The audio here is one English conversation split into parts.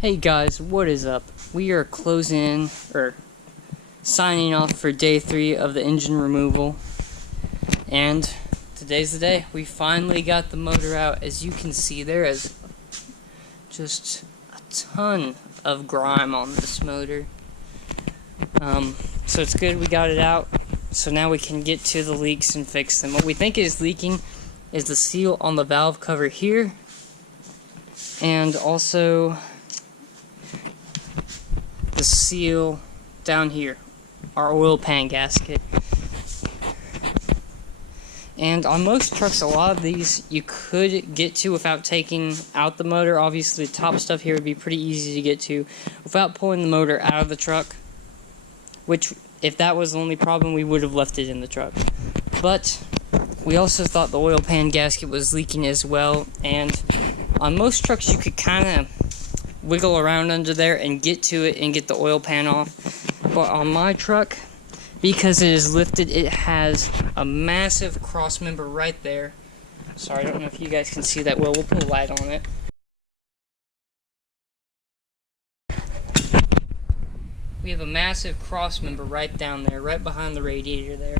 Hey guys, what is up? We are signing off for day 3 of the engine removal. And today's the day. We finally got the motor out. As you can see, there is just a ton of grime on this motor. So it's good we got it out. So now we can get to the leaks and fix them. What we think is leaking is the seal on the valve cover here. And also the seal down here, our oil pan gasket. And on most trucks, a lot of these you could get to without taking out the motor. Obviously, the top stuff here would be pretty easy to get to without pulling the motor out of the truck, which, if that was the only problem, we would have left it in the truck. But we also thought the oil pan gasket was leaking as well, and on most trucks you could kind of wiggle around under there and get to it and get the oil pan off. But on my truck, because it is lifted, it has a massive cross member right there. Sorry, I don't know if you guys can see that well. We'll put a light on it. We have a massive cross member right down there, right behind the radiator there.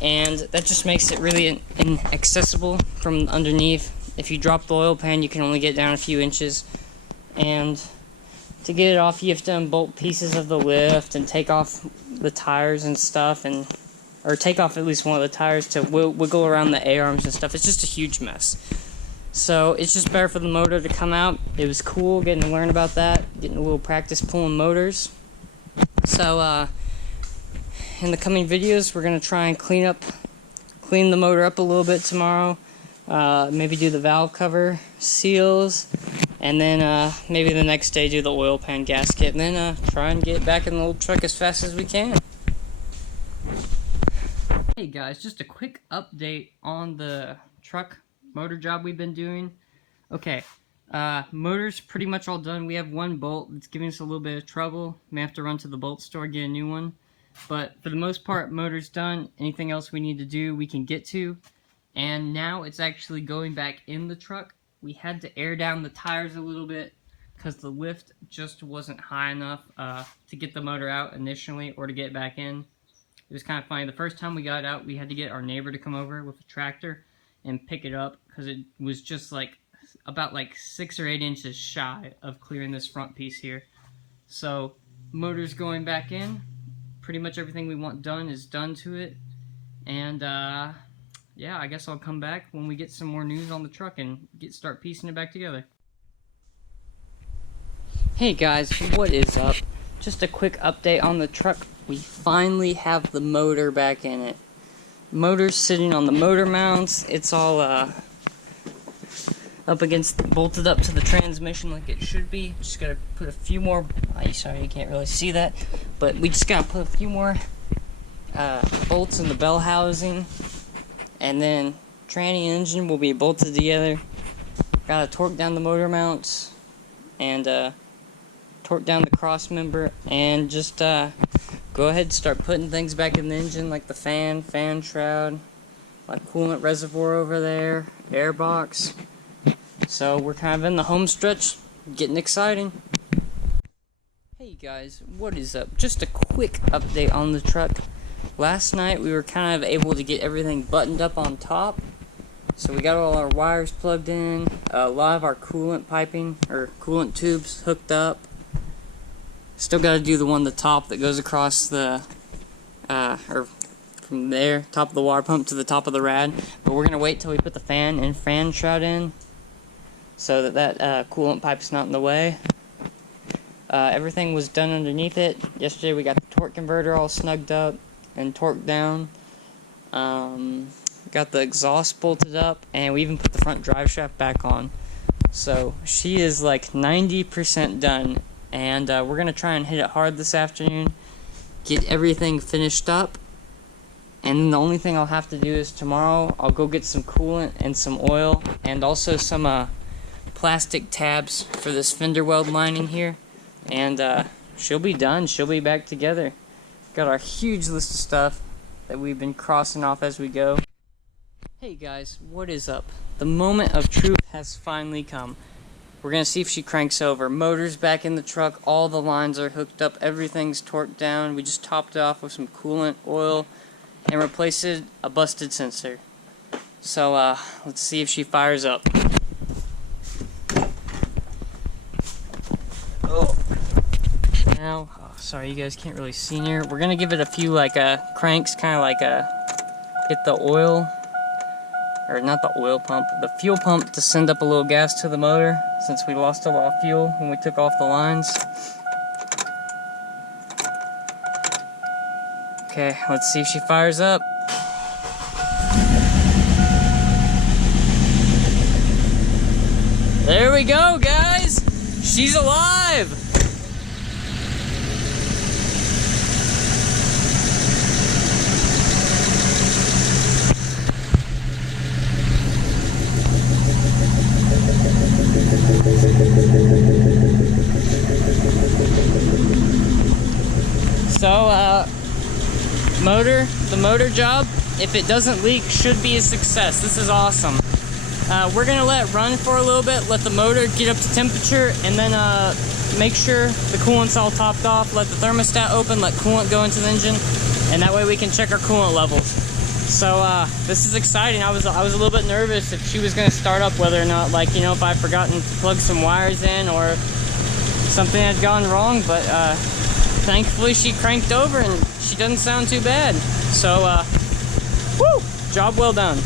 And that just makes it really inaccessible from underneath. If you drop the oil pan, you can only get down a few inches. And to get it off, you have to unbolt pieces of the lift and take off the tires and stuff, or take off at least one of the tires to wiggle around the A-arms and stuff. It's just a huge mess. So it's just better for the motor to come out. It was cool getting to learn about that, getting a little practice pulling motors. So in the coming videos, we're going to try and clean the motor up a little bit tomorrow. Maybe do the valve cover seals, and then maybe the next day do the oil pan gasket, and then try and get back in the old truck as fast as we can. Hey guys, just a quick update on the truck motor job we've been doing. Okay, motor's pretty much all done. We have one bolt that's giving us a little bit of trouble. May have to run to the bolt store, get a new one. But for the most part, motor's done. Anything else we need to do, we can get to. And now it's actually going back in the truck. We had to air down the tires a little bit because the lift just wasn't high enough to get the motor out initially or to get it back in. It was kind of funny. The first time we got it out, we had to get our neighbor to come over with a tractor and pick it up because it was just about 6 or 8 inches shy of clearing this front piece here. So motor's going back in. Pretty much everything we want done is done to it. And yeah, I guess I'll come back when we get some more news on the truck and start piecing it back together. Hey guys, what is up? Just a quick update on the truck. We finally have the motor back in it. The motor's sitting on the motor mounts. It's all bolted up to the transmission like it should be. Just gotta put a few more, sorry you can't really see that, but we just gotta put a few more bolts in the bell housing. And then tranny and engine will be bolted together. Gotta torque down the motor mounts and torque down the cross member, and just go ahead and start putting things back in the engine, like the fan shroud, like coolant reservoir over there, air box. So we're kind of in the home stretch, getting exciting. Hey guys, what is up? Just a quick update on the truck. Last night we were kind of able to get everything buttoned up on top. So we got all our wires plugged in, a lot of our coolant piping, or coolant tubes hooked up. Still got to do the one on the top that goes across the, or from there, top of the water pump to the top of the rad. But we're going to wait till we put the fan shroud in, so that coolant pipe is not in the way. Everything was done underneath it. Yesterday we got the torque converter all snugged up and torqued down. Got the exhaust bolted up, and we even put the front drive shaft back on. So she is like 90% done, and we're gonna try and hit it hard this afternoon, get everything finished up. And the only thing I'll have to do is tomorrow I'll go get some coolant and some oil, and also some plastic tabs for this fender weld lining here, and she'll be done. She'll be back together. Got our huge list of stuff that we've been crossing off as we go. Hey guys, what is up? The moment of truth has finally come. We're gonna see if she cranks over. Motor's back in the truck, all the lines are hooked up, everything's torqued down. We just topped it off with some coolant oil and replaced a busted sensor. So let's see if she fires up. Oh. Now, sorry you guys can't really see in here. We're gonna give it a few like cranks, kind of like hit the oil, or not the oil pump, the fuel pump to send up a little gas to the motor, since we lost a lot of fuel when we took off the lines. Okay, let's see if she fires up. There we go, guys! She's alive! So, the motor job, if it doesn't leak, should be a success. This is awesome. We're gonna let it run for a little bit, let the motor get up to temperature, and then make sure the coolant's all topped off, let the thermostat open, let coolant go into the engine, and that way we can check our coolant levels. So this is exciting. I was a little bit nervous if she was gonna start up, whether or not, like, you know, if I'd forgotten to plug some wires in or something had gone wrong, but thankfully she cranked over and she doesn't sound too bad. So, woo! Job well done.